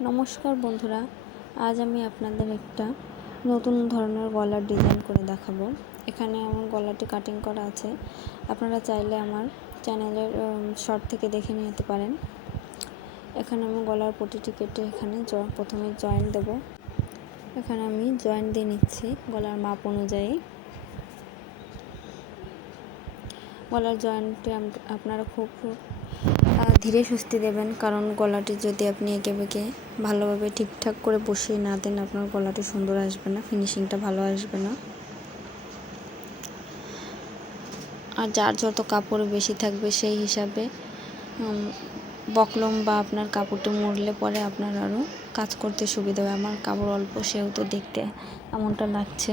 নমস্কার বন্ধুরা, আজ আমি আপনাদের একটা নতুন ধরনের গলার ডিজাইন করে দেখাবো। এখানে আমার গলাটি কাটিং করা আছে। আপনারা চাইলে আমার চ্যানেলের শর্ট থেকে দেখে নিতে পারেন। এখানে আমি গলার পটিটি কেটে এখানে জ- প্রথমে জয়েন্ট দেব। এখানে আমি জয়েন্ট দিয়ে নিচ্ছি গলার মাপ অনুযায়ী। গলার জয়েন্টে আপনারা খুব ধীরে সুস্থে দেবেন, কারণ গলাটি যদি আপনি এঁকে বেঁকে ভালোভাবে ঠিকঠাক করে বসিয়ে না দেন, আপনার গলাটি সুন্দর আসবে না ফিনিশিংটা ভালো আসবে না। আর যার যত কাপড় বেশি থাকবে সেই হিসাবে বকলম বা আপনার কাপড়টি মুড়লে পরে আপনার আরও কাজ করতে সুবিধা হবে। আমার কাপড় অল্প সেহেতু দেখতে এমনটা লাগছে।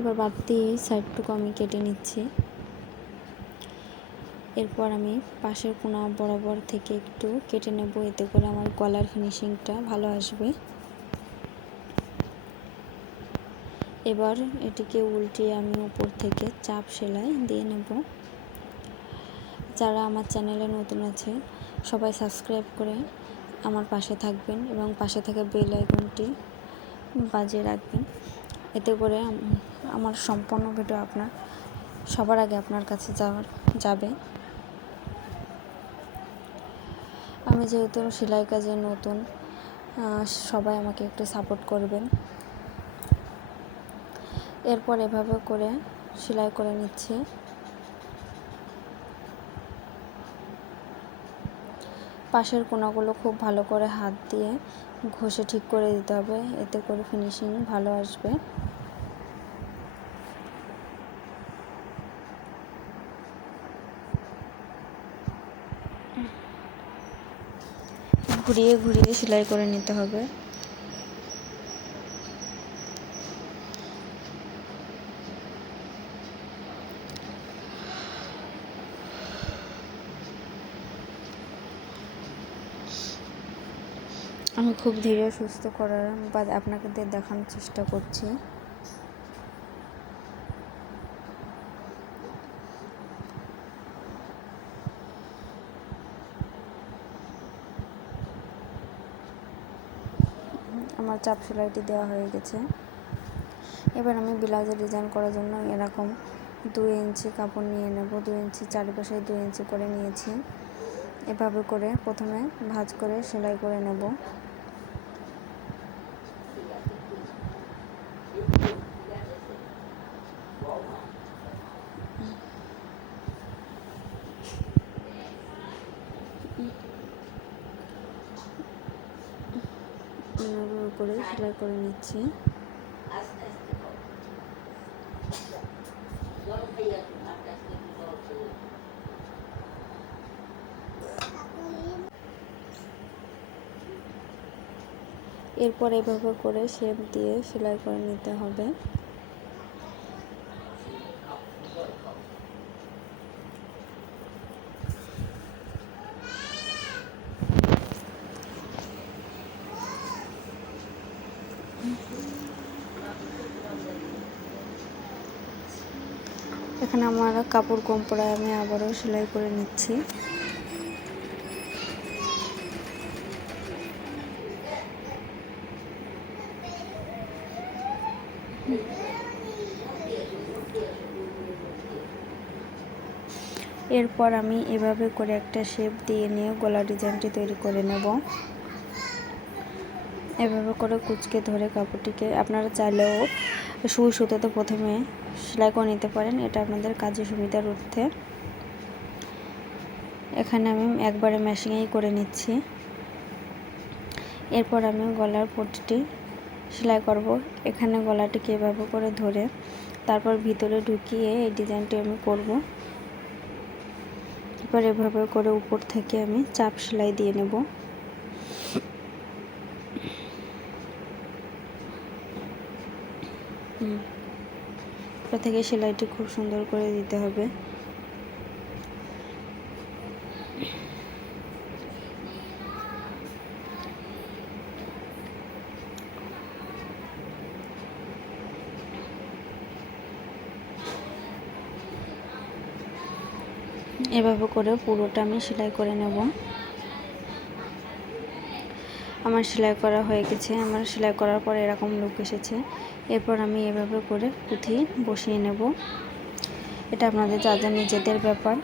এবার বাদ দিয়ে সাইডটুকু আমি কেটে নিচ্ছি। এরপর আমি পাশের কোনা বরাবর থেকে একটু কেটে নেব, এতে করে আমার গলার ফিনিশিংটা ভালো আসবে। এবার এটিকে উল্টিয়ে আমি উপর থেকে চাপ সেলাই দিয়ে নেব। যারা আমার চ্যানেলে নতুন আছে সবাই সাবস্ক্রাইব করে আমার পাশে থাকবেন এবং পাশে থাকা বেল আইকনটি বাজিয়ে রাখবেন। এতে করে আমার সম্পূর্ণ ভিডিও আপনার, সবার আগে আপনার কাছে যাওয়ার, যাবে। আমি যেহেতু সেলাই কাজে নতুন সবাই আমাকে একটু সাপোর্ট করবেন। এরপর এভাবে করে সেলাই করে নিচ্ছি। পাশের কোনাগুলো খুব ভালো করে হাত দিয়ে ঘষে ঠিক করে দিতে হবে। এতে করে ফিনিশিং ভালো আসবে। ঘুরিয়ে ঘুরিয়ে সেলাই করে নিতে হবে। আমি খুব ধীরে সুস্থ করার বা আপনাকে দেখানোর চেষ্টা করছি। আমার চাপ সেলাইটি দেওয়া হয়ে গেছে। এবার আমি ব্লাউজের ডিজাইন করার জন্য এরকম দুই ইঞ্চি কাপড় নিয়ে নেব। দুই ইঞ্চি চারিপাশে দুই ইঞ্চি করে নিয়েছি। এভাবে করে প্রথমে ভাজ করে সেলাই করে নেব। করে সেলাই করে নিচ্ছি। এরপর এভাবে করে শেপ দিয়ে সেলাই করে নিতে হবে। এখানে আমার কাপড় কম পড়ায় আমি আবারও সেলাই করে নিচ্ছি। এরপর আমি এভাবে করে একটা শেপ দিয়ে নিয়ে গলা ডিজাইনটি তৈরি করে নেব। এভাবে করে কুচকে ধরে কাপড়টিকে আপনারা চাইলেও সুই সুতোতে প্রথমে সেলাই করে নিতে পারেন, এটা আপনাদের কাজে সুবিধার অর্থে এখানে আমি একবারে মেশিনেই করে নিচ্ছি। এরপর আমি গলার পট্টিটি সেলাই করব। এখানে গলাটিকে এভাবে করে ধরে তারপর ভিতরে ঢুকিয়ে এই ডিজাইনটি আমি করব। এবার এভাবে করে উপর থেকে আমি চাপ সেলাই দিয়ে নেব। উপর থেকে সেলাইটি খুব সুন্দর করে দিতে হবে। এভাবে করে পুরোটা আমি সেলাই করে নেব। আমার সেলাই করা হয়ে গেছে। আমার সেলাই করার পর এরকম লুক এসেছে। এরপর আমি এভাবে করে পুঁথি বসিয়ে নেব। এটা আপনাদের যাদের নিজেদের ব্যাপার।